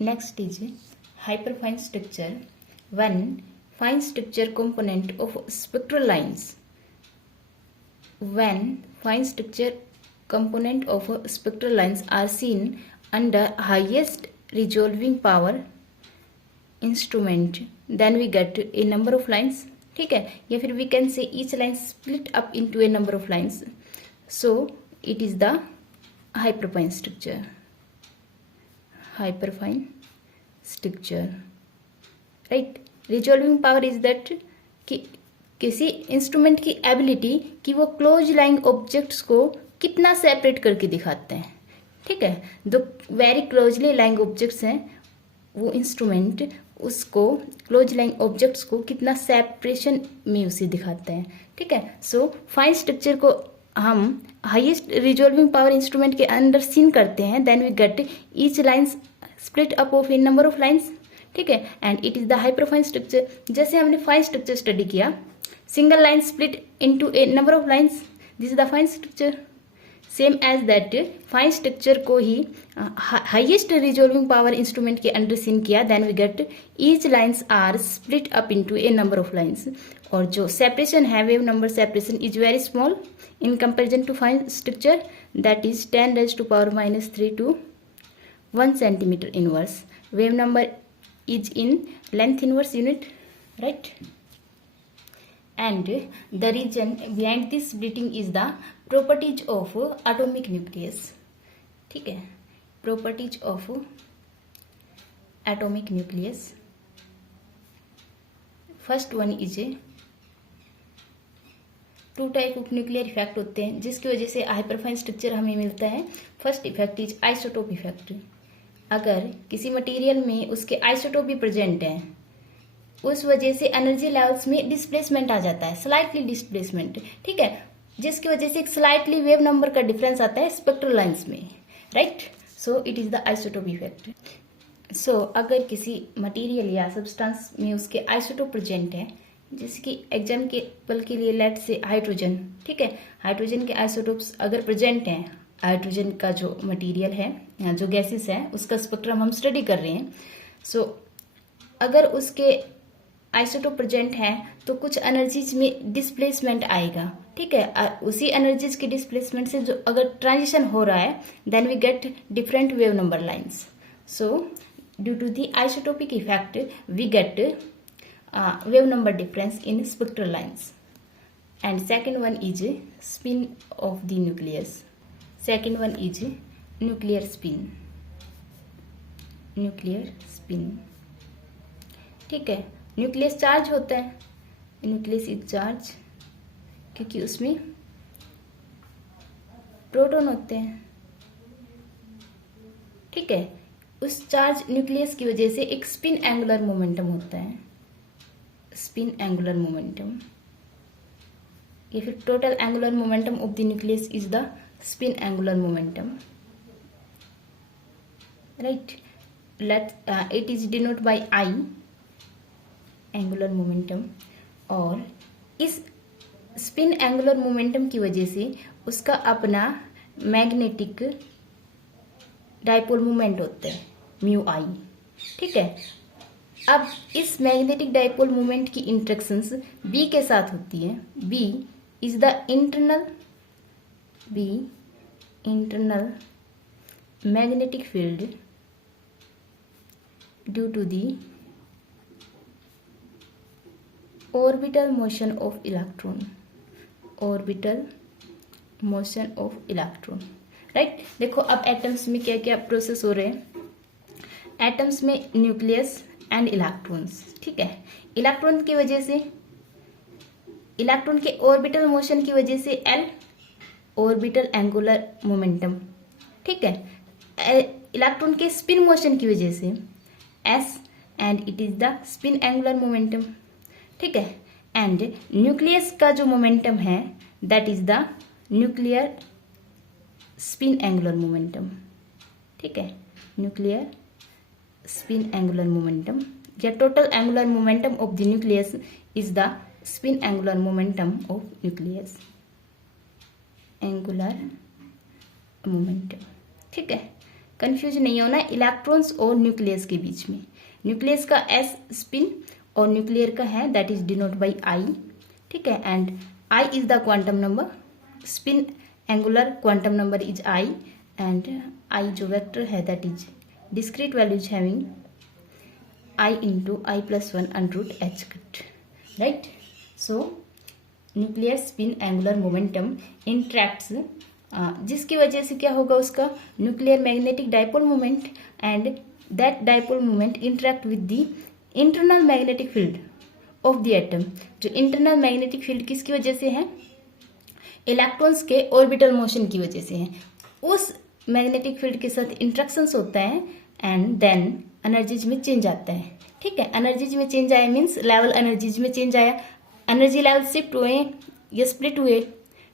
Next is hyperfine structure. One fine structure component of spectral lines. When fine structure component of spectral lines are seen under highest resolving power instrument, then we get a number of lines. ठीक है, या फिर we can say each line split up into a number of lines. So it is the hyperfine structure. Hyperfine structure, right? Resolving power is that कि किसी instrument की ability कि वो close lying objects को कितना सेपरेट करके दिखाते हैं. ठीक है, दो वेरी क्लोजली लाइंग ऑब्जेक्ट्स हैं, वो इंस्ट्रूमेंट उसको क्लोज लाइंग ऑब्जेक्ट्स को कितना सेपरेशन में उसे दिखाते हैं. ठीक है, सो फाइन स्ट्रक्चर को हम हाईएस्ट रिजॉल्विंग पावर इंस्ट्रूमेंट के अंदर सीन करते हैं. Then we get each lines split up of a number of lines. ठीक है, and it is the hyperfine structure. जैसे हमने फाइन स्ट्रक्चर स्टडी किया, single line split into a number of lines, this is the fine structure. Same as that fine structure को ही highest resolving power instrument के under seen किया. Then we get each lines are split up into a number of lines. और जो separation है, wave number separation is very small in comparison to fine structure, that is 10 raised to power minus 3 to 1 centimeter inverse. Wave number is in length inverse unit, right? And the reason behind this splitting is the properties of atomic nucleus. ठीक है, properties of atomic nucleus. First one is two type of nuclear effect होते हैं जिसकी वजह से hyperfine structure हमें मिलता है. First effect is isotope effect. अगर किसी मटेरियल में उसके आइसोटोप भी प्रेजेंट है, उस वजह से एनर्जी लेवल्स में डिस्प्लेसमेंट आ जाता है, स्लाइटली डिस्प्लेसमेंट. ठीक है, जिसकी वजह से एक स्लाइटली वेव नंबर का डिफरेंस आता है स्पेक्ट्रल लाइंस में, right? So it is the isotope effect. So अगर किसी मटेरियल या सब्सटेंस में उसके आइसोटोप प्रेजेंट है, जैसे कि एग्जाम्पल के लिए लेट से हाइड्रोजन. ठीक है, हाइड्रोजन के आइसोटोप्स अगर प्रेजेंट हैं, हाइड्रोजन का जो मटेरियल है, जो गैसेस है, उसका स्पेक्ट्रम हम स्टडी कर रहे हैं. सो अगर उसके आइसोटोप प्रेजेंट है तो कुछ एनर्जीज में डिस्प्लेसमेंट आएगा. ठीक है, उसी एनर्जीज के डिस्प्लेसमेंट से जो अगर ट्रांजिशन हो रहा है, then we get different wave number lines. So due to the isotopic effect we get wave number difference in spectral lines. And second one is spin of the nucleus. Second one is nuclear spin. Nuclear spin. ठीक है, nucleus charge होता है. Nucleus is charge क्योंकि उसमें proton होते हैं. ठीक है, उस चार्ज न्यूक्लियस की वजह से एक स्पिन एंगुलर मोमेंटम होता है. स्पिन एंगुलर मोमेंटम या फिर total angular momentum of the nucleus is the spin angular momentum, right? Let it is denote by I, angular momentum. और इस स्पिन एंगुलर मोमेंटम की वजह से उसका अपना मैग्नेटिक डाइपोल मोमेंट होता है, म्यू आई. ठीक है, अब इस मैग्नेटिक डाइपोल मोमेंट की इंटरेक्शंस बी के साथ होती है. B is the internal magnetic field due to the orbital motion of electron. Orbital motion of electron, right? देखो अब एटम्स में क्या क्या प्रोसेस हो रहे हैं. एटम्स में न्यूक्लियस एंड इलेक्ट्रॉन्स. ठीक है, इलेक्ट्रॉन की वजह से, इलेक्ट्रॉन के ऑर्बिटल मोशन की वजह से एल, ऑर्बिटल एंगुलर मोमेंटम. ठीक है, इलेक्ट्रॉन के स्पिन मोशन की वजह से S, and it is the spin angular momentum. ठीक है, एंड न्यूक्लियस का जो मोमेंटम है that is the nuclear spin angular momentum. ठीक है, न्यूक्लियर spin angular momentum या total angular momentum of the nucleus is the spin angular momentum of nucleus. angular momentum. ठीक है, कंफ्यूज नहीं होना इलेक्ट्रॉन्स और न्यूक्लियस के बीच में। न्यूक्लियस का एस स्पिन और न्यूक्लियर का है that is denote by I, ठीक है। And I is the quantum number, spin angular quantum number is I, and I जो वेक्टर है that is discrete values having I into I plus one under root h cut, right. So nuclear spin angular momentum interacts, जिसकी वजह से क्या होगा, उसका nuclear magnetic dipole moment and that dipole moment interact with the internal magnetic field of the atom. जो internal magnetic field किसकी वजह से है, इलेक्ट्रॉन्स के ऑर्बिटल मोशन की वजह से है। उस मैग्नेटिक फील्ड के साथ इंट्रैक्शंस होता है एंड देन एनर्जीज में चेंज आता है, ठीक है। एनर्जीज में चेंज आया मीन्स लेवल एनर्जीज में चेंज आया, एनर्जी लेवल शिफ्ट हुए या स्प्लिट हुए,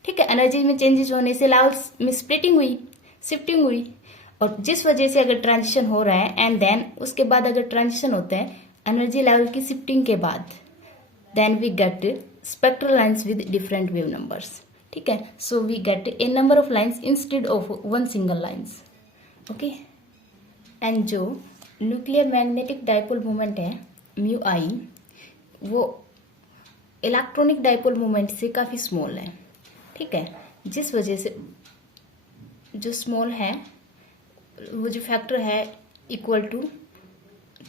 ठीक है। एनर्जी में चेंजेस होने से लेवल्स में स्प्लिटिंग हुई, शिफ्टिंग हुई, और जिस वजह से अगर ट्रांजिशन हो रहा है एंड देन उसके बाद अगर ट्रांजिशन होता है एनर्जी लेवल की शिफ्टिंग के बाद, then we get spectral lines with different wave numbers, ठीक है। So we get a number of lines instead of one single lines, okay. And जो न्यूक्लियर मैग्नेटिक डाइपोल मोमेंट है mu I, वो electronic dipole moment से काफ़ी small है, ठीक है। जिस वजह से जो स्मॉल है वो जो फैक्टर है इक्वल टू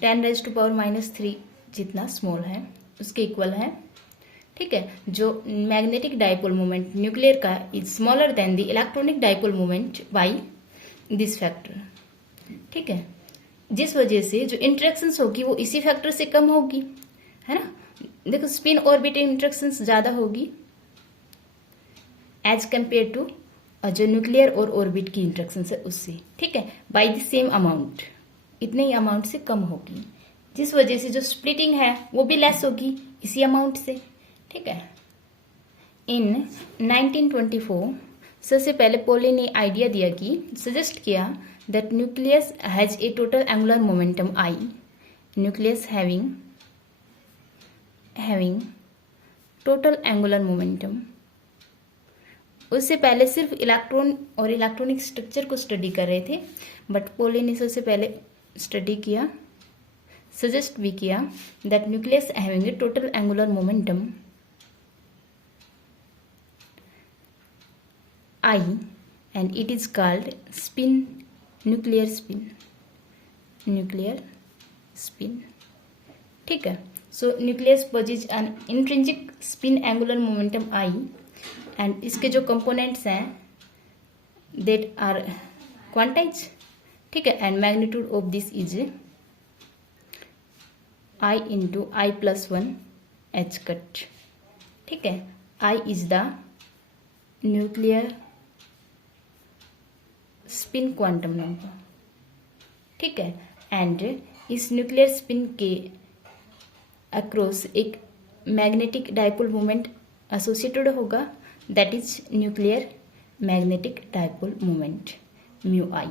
10⁻³ जितना स्मॉल है उसके इक्वल है, ठीक है। जो मैग्नेटिक डाइपोल मोमेंट न्यूक्लियर का is smaller than the electronic dipole moment by this factor, ठीक है। जिस वजह से जो इंटरेक्शंस होगी वो इसी फैक्टर से कम होगी, है ना। देखो स्पिन ऑर्बिट इंटरेक्शंस ज्यादा होगी एज कंपेयर टू जो न्यूक्लियर और ऑर्बिट की इंटरेक्शन है उससे, ठीक है। बाय द सेम अमाउंट, इतने ही अमाउंट से कम होगी, जिस वजह से जो स्प्लिटिंग है वो भी लेस होगी इसी अमाउंट से, ठीक है। इन 1924 सबसे पहले पोली ने आइडिया दिया कि सजेस्ट किया that nucleus has a total angular momentum I, nucleus having total angular momentum. उससे पहले सिर्फ इलेक्ट्रॉन और इलेक्ट्रॉनिक स्ट्रक्चर को स्टडी कर रहे थे, बट पोली ने सबसे पहले स्टडी किया, सजेस्ट भी किया that nucleus having a total angular momentum I and it is called spin, nuclear spin, ठीक है। So nucleus possess an intrinsic spin angular momentum I, and इसके जो कंपोनेंट्स हैं देट आर क्वांटाइज, ठीक है। And magnitude of this is I into I plus one H cut, ठीक है। I is the nuclear spin quantum number, ठीक है। And इस न्यूक्लियर स्पिन के अक्रॉस एक मैग्नेटिक डाइपोल मोमेंट एसोसिएटेड होगा that is nuclear magnetic dipole moment mu I,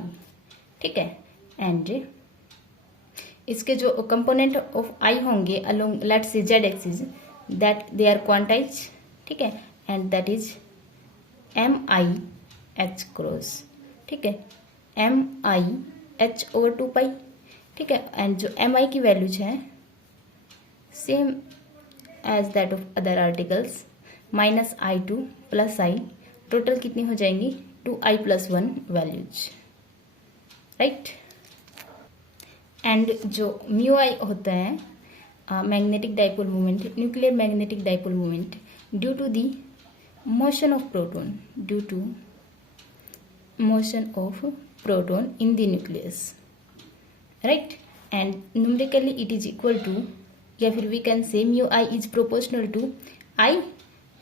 ठीक है। एंड इसके जो कंपोनेंट ऑफ आई होंगे along let's say Z axis that they are quantize, ठीक है। And that is M I H cross, ठीक है, M I H over 2 pi, ठीक है। एंड जो एम आई की वैल्यूज हैं same as that of other articles -I2 + I, total कितनी हो जाएंगी 2I + 1 वैल्यूज, राइट। एंड जो म्यू आई होता है magnetic dipole moment, nuclear magnetic dipole moment due to the motion of proton, in the nucleus, right। and numerically it is equal to, या फिर we can say mu I is proportional to I,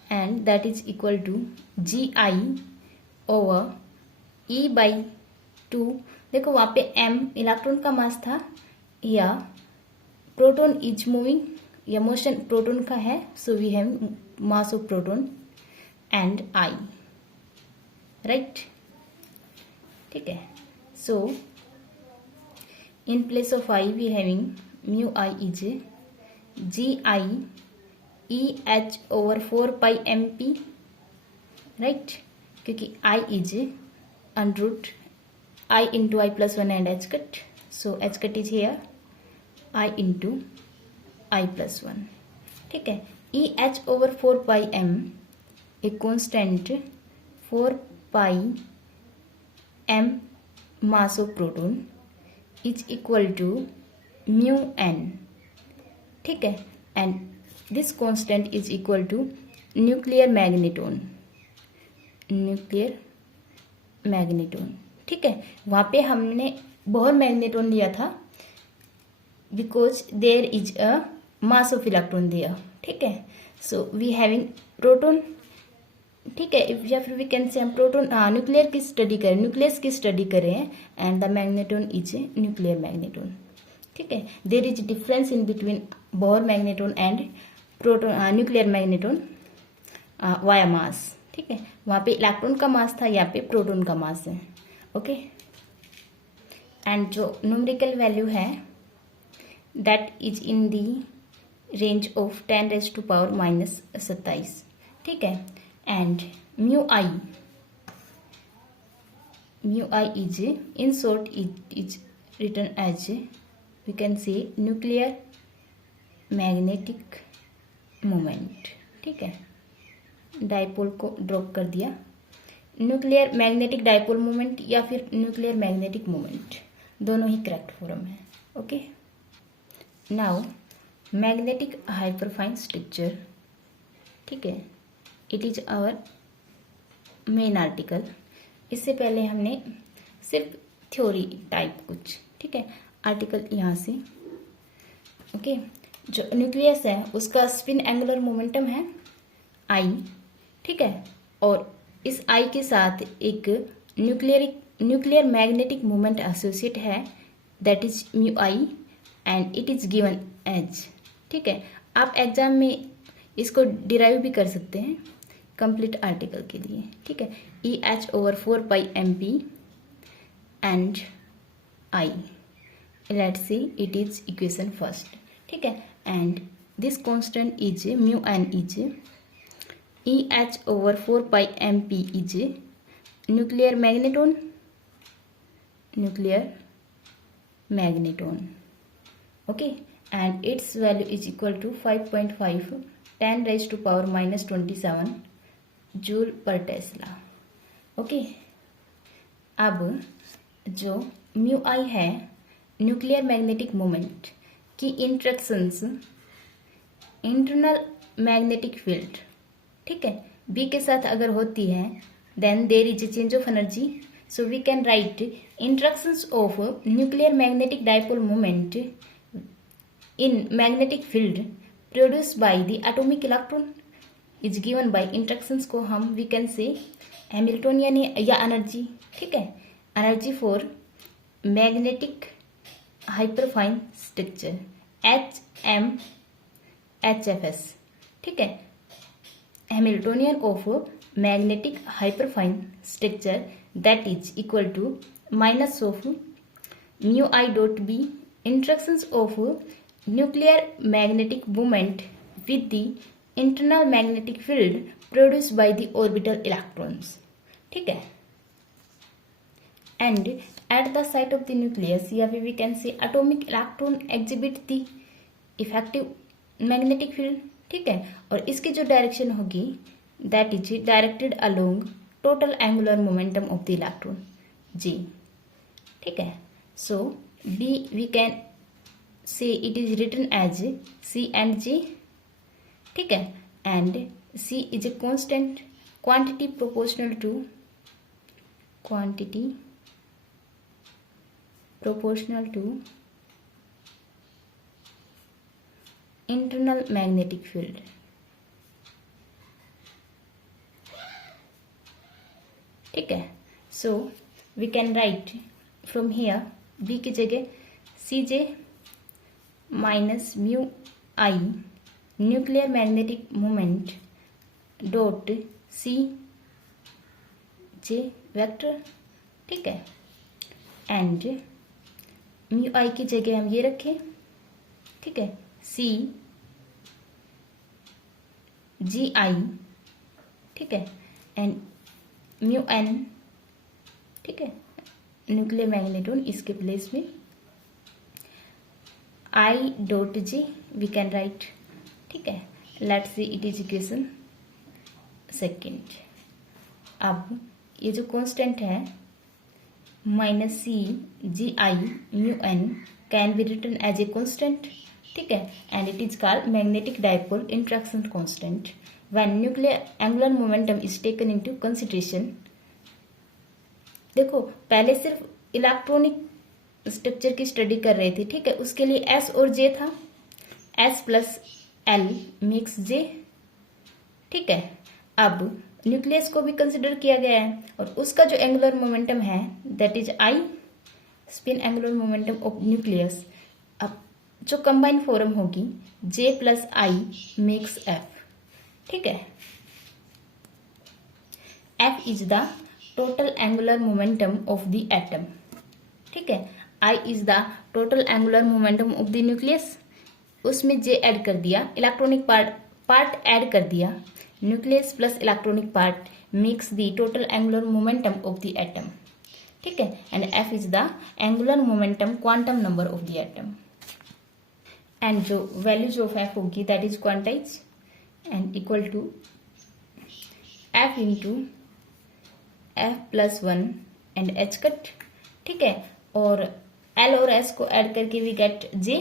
and that is equal to GI over E/2। देखो वहाँ पे m electron का mass था या proton is moving या motion proton का है, so we have mass of proton and I, right, ठीक है। So in place of I we having mu I is GI EH over 4πmp, right, क्योंकि I is √m I into I plus 1 and h cut. So h cut is here I into I plus 1. ठीक है. E h over 4 pi m, a constant 4 pi m mass of proton is equal to mu n. ठीक है. And this constant is equal to nuclear magneton. ठीक है. वहां पे हमने Bohr magneton लिया था because there is a mass of electron there. ठीक है. So we having proton. ठीक है. इफ या फिर वी कैन से हम प्रोटोन न्यूक्लियर की स्टडी करें, न्यूक्लियस की स्टडी करें and the magneton is a nuclear magneton. ठीक है. There is difference in between Bohr magneton and proton nuclear magneton via mass. ठीक है. वहां पे इलेक्ट्रॉन का मास था, यहाँ पे प्रोटोन का मास है. ओके. एंड जो न्यूमेरिकल वैल्यू है that is in the range of 10⁻⁻27. ठीक है. And mu I is in short it is written as we can say nuclear magnetic moment. ठीक है. डाइपोल को ड्रॉप कर दिया. न्यूक्लियर मैग्नेटिक डाइपोल मोमेंट या फिर न्यूक्लियर मैग्नेटिक मोमेंट, दोनों ही करेक्ट फॉर्म है. Okay. Now magnetic hyperfine structure. ठीक है. It is our main article. इससे पहले हमने सिर्फ थ्योरी टाइप कुछ. ठीक है. आर्टिकल यहाँ से. ओके. जो न्यूक्लियस है उसका स्पिन एंगुलर मोमेंटम है आई. ठीक है. और इस आई के साथ एक न्यूक्लियर मैग्नेटिक मोमेंट एसोसिएट है that is mu I and it is given as. ठीक है. आप एग्जाम में इसको डिराइव भी कर सकते हैं कंप्लीट आर्टिकल के लिए. ठीक है. E H over 4 pi M P and I. Let's see it is equation first. ठीक है. And this constant is mu N is E h over 4 pi m p is nuclear magneton. Okay. And its value is equal to 5.5 10⁻⁻27 joule per tesla. Okay. अब जो mu I है nuclear magnetic moment की interactions internal magnetic field. ठीक है. B के साथ अगर होती है then there is a change of energy. So we can write interactions of nuclear magnetic dipole moment in magnetic field produce by the atomic electron is given by interactions को हम we can say Hamiltonian या energy. ठीक है. Energy for magnetic hyperfine structure HMHFS. ठीक है. Hamiltonian of magnetic hyperfine structure that is equal to minus of mu I dot b interactions of nuclear magnetic moment with the internal magnetic field produced by the orbital electrons. ठीक है. And at the site of the nucleus या फिर we can say atomic electron exhibit the effective magnetic field. ठीक है. और इसकी जो direction होगी that is directed along total angular momentum of the electron J. ठीक है. So B we can say it is written as C and J. ठीक है. And C is a constant quantity proportional to internal magnetic field. ठीक है. So we can write from here B की जगह C J minus mu I nuclear magnetic moment dot C J vector. ठीक है. And mu आई की जगह हम ये रखें. ठीक है. सी जी आई. ठीक है. And mu N. ठीक है. न्यूक्लियर मैग्नेट्रॉन, इसके प्लेस में I dot J we can write. ठीक है, let's see it is equation second. अब ये जो कांस्टेंट है minus C G I mu N can be written as a constant. ठीक है, and it is called magnetic dipole interaction constant when nuclear angular momentum is taken into consideration. देखो पहले सिर्फ electronic structure की study कर रहे थे. ठीक है, उसके लिए एस और जे था, एस प्लस एल मेक्स जे. ठीक है, अब न्यूक्लियस को भी कंसिडर किया गया है और उसका जो एंगुलर मोमेंटम है that is I, spin angular momentum of nucleus. अब जो कंबाइन फॉर्म होगी J plus I makes F. ठीक है, F is the total angular momentum of the atom. ठीक है, I is the total angular momentum of the nucleus. उसमें J add कर दिया, इलेक्ट्रॉनिक पार्ट ऐड कर दिया. Nucleus plus electronic part makes the total angular momentum of the atom. ठीक है, and F is the angular momentum quantum number of the atom. And जो values of F होगी that is quantize and equal to F into F plus one and H cut. ठीक है, और L और S को add करके we get J.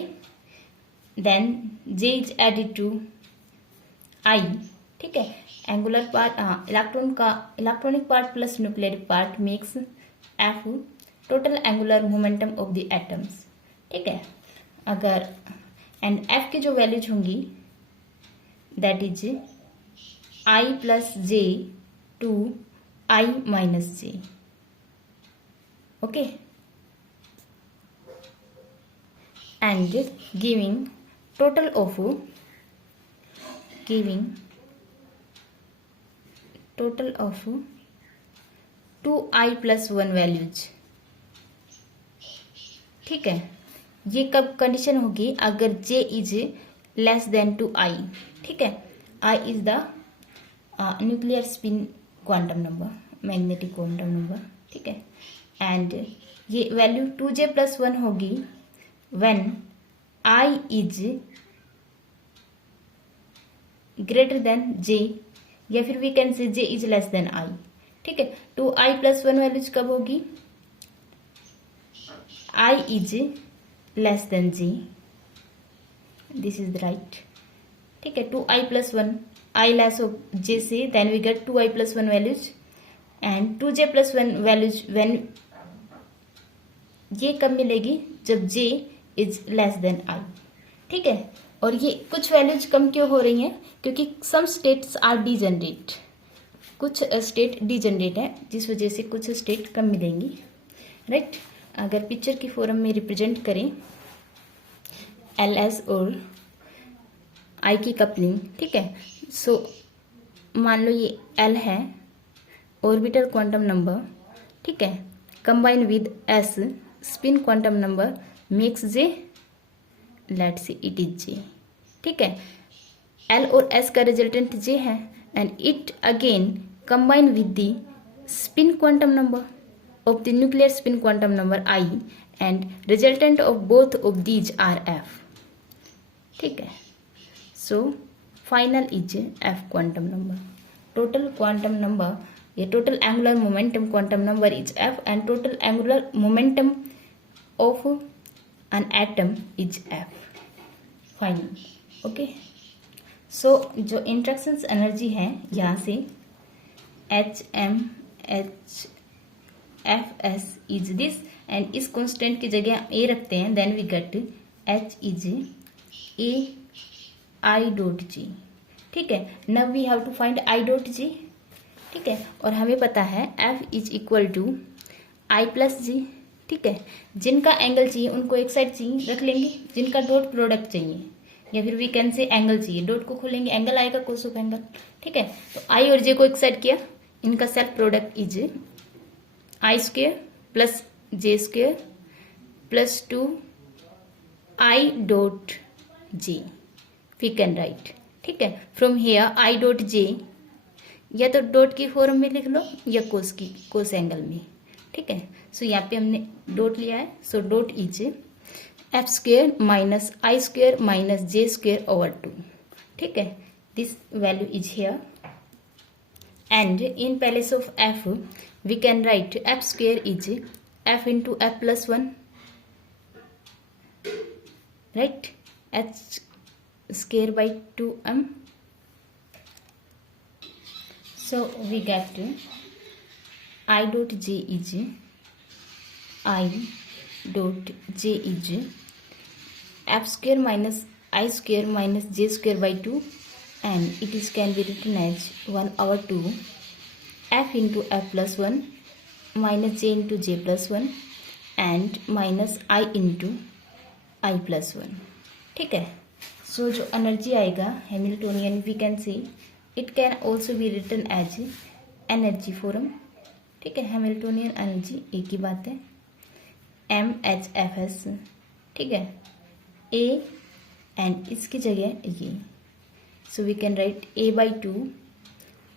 Then J is added to I. ठीक है, angular part electronic part plus nuclear part makes F total angular momentum of the atoms. ठीक है, अगर एंड एफ की जो वैल्यूज होंगी that is I plus J to I minus J. Okay, and giving total of two I plus one values. ठीक है, ये कब कंडीशन होगी अगर j is less than two I. ठीक है, i is the nuclear spin quantum number, magnetic quantum number. ठीक है, एंड ये वैल्यू 2j प्लस वन होगी when i is greater than j, या फिर we can say j is less than i. ठीक है, 2i प्लस वन वैल्यूज कब होगी, i is less than j. This is the right. ठीक है, 2i plus one, i less of j से then we get 2i plus one values and 2j plus one values when ये कब मिलेगी जब j is less than i. ठीक है, और ये कुछ वैल्यूज कम क्यों हो रही हैं, क्योंकि सम स्टेट्स आर डीजनरेट, कुछ स्टेट डीजनरेट है जिस वजह से कुछ स्टेट कम मिलेंगी. राइट, अगर पिक्चर की फॉर्म में रिप्रेजेंट करें एल एस और आई की कपलिंग. ठीक है, सो मान लो ये एल है ऑर्बिटल क्वांटम नंबर. ठीक है, combine with S spin quantum number makes J, let's see it is J. ठीक है, एल और एस का रिजल्टेंट जे है and it again combine with the spin quantum number of the nuclear spin quantum number I and resultant of both of these are F. ठीक है, so final is F quantum number. Total quantum number, ये total angular momentum quantum number is F and total angular momentum of an atom is F. Final. Okay. So जो interactions energy है यहाँ से H M H F S is this and इस constant की जगह A रखते हैं then we get H is A I dot J. ठीक है, now we have to find I dot J. ठीक है, और हमें पता है F is equal to I plus J. ठीक है, जिनका एंगल चाहिए उनको एक साइड चाहिए रख लेंगे, जिनका डॉट प्रोडक्ट चाहिए या फिर वी कैन से एंगल चाहिए, डॉट को खोलेंगे एंगल आएगा कोस ऑफ एंगल. ठीक है, तो आई और जे को एक साइड किया, इनका self product is I square plus J square plus two I dot J we can write. ठीक है, from here I dot J या तो डॉट की फॉर्म में लिख लो या कोस एंगल में. ठीक है। सो यहाँ पे हमने डॉट लिया है, so dot is F square minus I square minus J square over 2, ठीक है। This value is here and in place of F we can write F square is F into F plus 1, right, H square by 2m. So we get I dot j is I dot j is f square minus I square minus j square by 2, and it is can be written as 1 over 2 f into f plus 1 minus j into j plus 1 and minus I into I plus 1, ठीक है। So जो energy आएगा Hamiltonian we can see it can also be written as energy form, ठीक है। Hamiltonian energy एक ही बात है, MHFS, ठीक है, ए एंड इसकी जगह ये, so we can write A by 2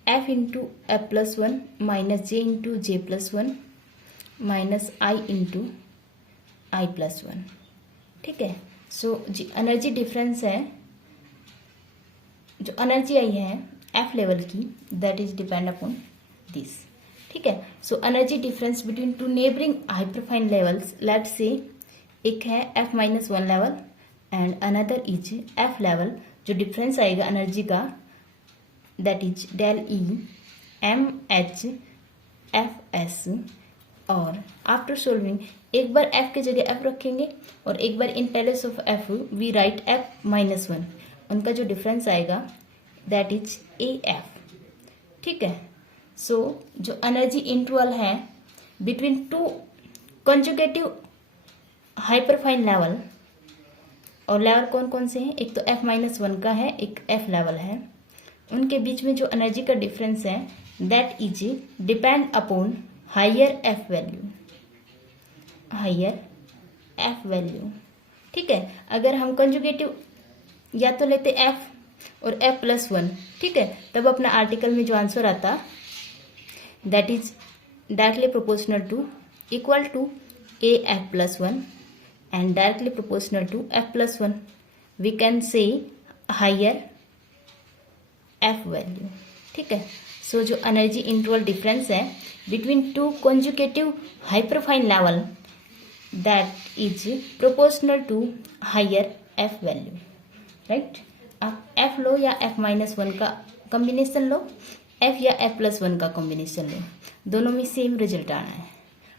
F into F plus 1 minus J into J plus 1 minus I into I plus 1, ठीक है। सो एनर्जी डिफरेंस है, जो एनर्जी आई है एफ लेवल की that is depend upon this, ठीक है। So energy difference between two neighbouring hyperfine levels, let say एक है F minus 1 level and another is F level, जो डिफरेंस आएगा एनर्जी का that is del E M H F S. और after solving एक बार f की जगह f रखेंगे और एक बार in place of f we write f minus 1, उनका जो डिफरेंस आएगा दैट इज AF, ठीक है। सो जो एनर्जी इंटरवल है between two conjugative hyperfine level, और लेवल कौन कौन से हैं, एक तो f माइनस 1 का है, एक f लेवल है, उनके बीच में जो एनर्जी का डिफरेंस है that is depend upon higher f value, higher f value, ठीक है। अगर हम कंजुगेटिव या तो लेते f और f प्लस 1, ठीक है, तब अपना आर्टिकल में जो आंसर आता that is directly proportional to equal to AF plus 1 and directly proportional to f plus 1, we can say higher f value, ठीक है। सो जो एनर्जी इंटरवल डिफरेंस है between two conjugative hyperfine level that is proportional to higher f value, right. आप f लो या f minus 1 का combination लो, f या f प्लस 1 का कॉम्बिनेशन लो, दोनों में सेम रिजल्ट आना है,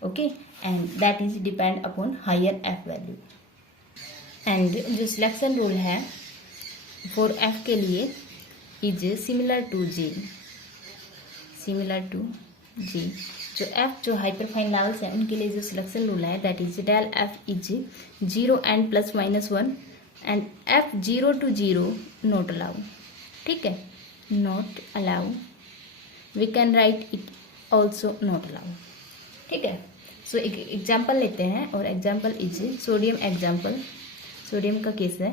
okay, and that is depend upon higher f value. And जो सिलेक्शन रूल है फॉर f के लिए is similar to J, similar to J। जो f जो हाइपरफाइन लेवल्स हैं उनके लिए जो सिलेक्शन रूल है that is del f is 0 and plus minus 1 and f 0 to 0 not allow, ठीक है, not allow, we can write it also not allow, ठीक है। सो एक एग्जाम्पल लेते हैं और example is sodium example, sodium का केस है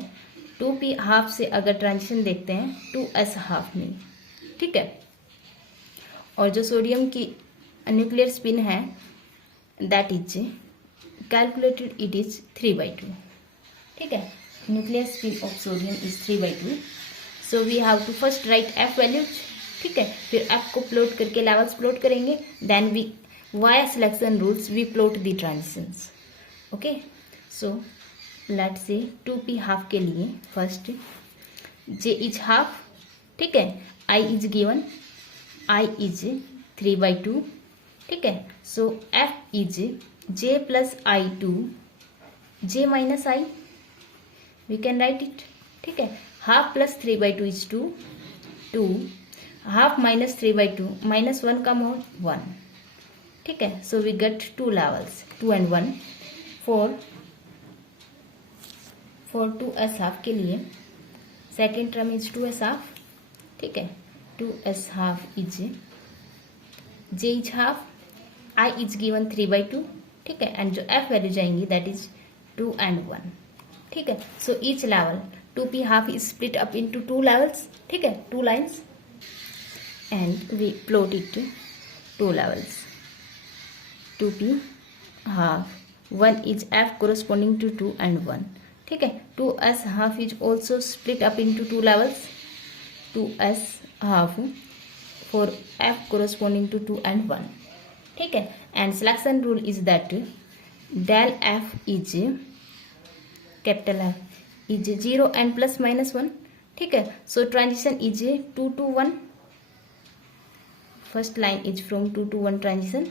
2p हाफ से अगर ट्रांजिशन देखते हैं 2s हाफ में, ठीक है, और जो सोडियम की न्यूक्लियर स्पिन है that is calculated it is 3/2, ठीक है, nuclear spin of sodium is 3/2। So we have to first write f values, ठीक है, फिर f को प्लॉट करके लेवल्स प्लॉट करेंगे, then we via selection rules we plot the transitions, okay. So let's say 2p half के लिए first j is half, ठीक है, i is given, i is 3/2, ठीक है। So f is j plus i2 j minus i, we can write it, ठीक है। Half plus 3/2 is 2, half minus 3/2 minus 1 का mod 1, ठीक है। So we get 2 levels 2 and 1 for 2s half के लिए, second term is 2s half, ठीक है, 2s half is j is half, i is given 3/2, ठीक है, एंड जो f वैल्यू जाएंगी दैट इज 2 and 1, ठीक है। So each level 2p half is split up into 2 levels, ठीक है, 2 lines and we plot it 2 levels, 2p half, 1 is f corresponding to 2 and 1. ठीक है, 2s half is also split up into two levels, 2s half for f corresponding to 2 and 1. ठीक है, and selection rule is that del f is capital F is 0 and plus minus 1. ठीक है, so transition is 2 to 1. First line is from 2 to 1 transition.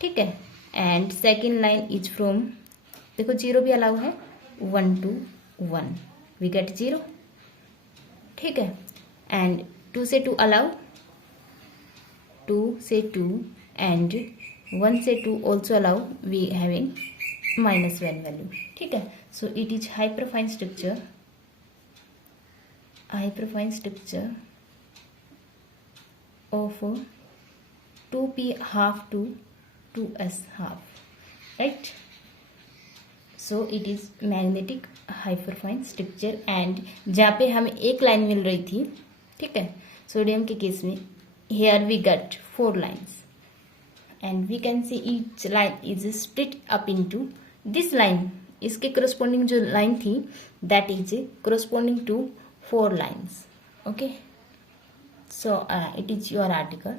ठीक है, and second line is from, देखो 0 भी allow है, 1 to 1 we get 0. ठीक है, and 2 से 2 अलाउ, 2 से 2 एंड 1 से 2 also allow, we having -1 value. ठीक है, so it is hyperfine structure of 2p half to 2s half, right? So it is magnetic hyperfine structure. and जहाँ पे हमें एक लाइन मिल रही थी, ठीक है, सोडियम के केस में here we got 4 lines and we can see each line is split up into this line. इसके corresponding जो line थी that is corresponding to 4 lines. Okay, so it is your article.